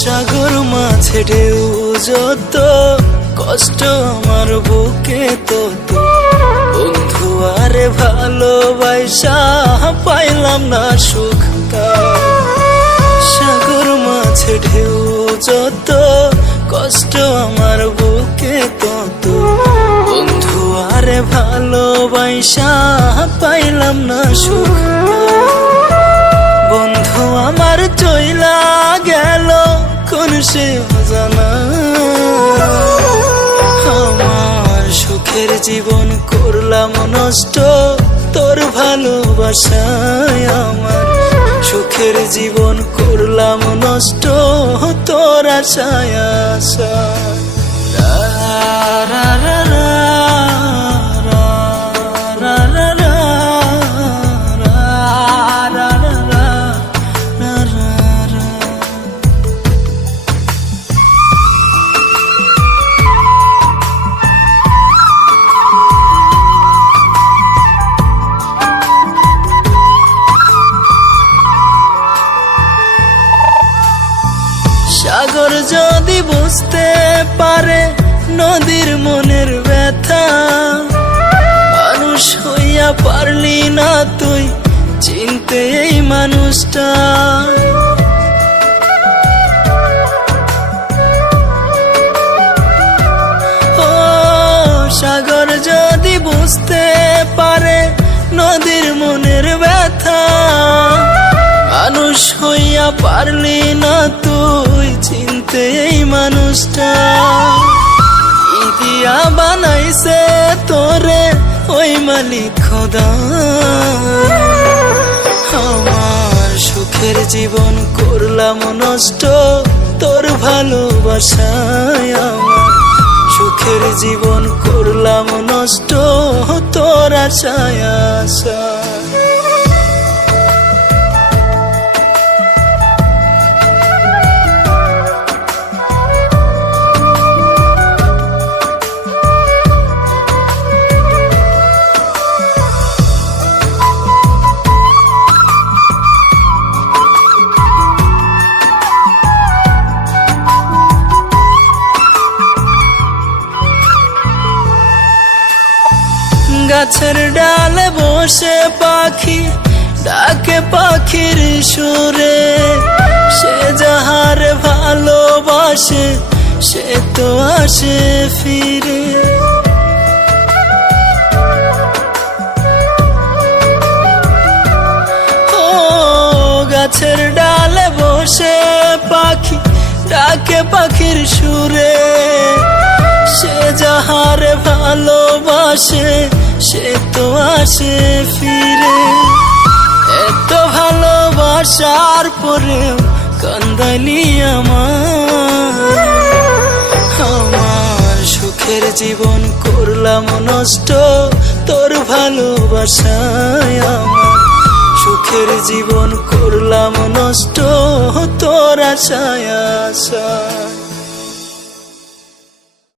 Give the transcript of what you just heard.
সাগর মাঝে ঢেউ যত, কষ্ট আমার বুকে তত। বন্ধু আরে ভালোবাসা পাইলাম না সুখ। সাগর মাঝে ঢেউ যত, কষ্ট আমার বুকে তত। বন্ধু আরে ভালোবাসা পাইলাম না সুখ। বন্ধু আমার চইলা গেল কোন সে অজানা। আমার সুখের জীবন করলাম নষ্ট তোর ভালোবাসায়। আমার সুখের জীবন করলাম নষ্ট তোর আশায় আশায়। সাগর যদি বুঝতে পারে নদীর মনের ব্যথা, মানুষ হইয়া পারলি না তুই চিনতে এই মানুষটা। ও সাগর যদি বুঝতে পারে নদীর মনের ব্যথা, মানুষ হইয়া পারলি না তুই চিনতে এই মানুষটা। দিয়া বানাইছে তোরে ওই মালিক খোদা। আমার সুখের জীবন করলাম নষ্ট তোর ভালোবাসায়। আমার সুখের জীবন করলাম নষ্ট তোর আশায় আশায়। গাছের ডালে বসে পাখি ডাকে পাখির সুরে। সে যাহার ভালোবাসে সে তো আসে ফিরে। ও গাছের ডালে বসে পাখি ডাকে পাখির সুরে। সে যাহার ভালোবাসে সে তো আসে ফিরে। এত ভালোবাসার পরেও কান্দালি আমার। আমার সুখের জীবন করলাম নষ্ট তোর ভালোবাসায়। আমার সুখের জীবন করলাম নষ্ট তোর আশায় আশায়।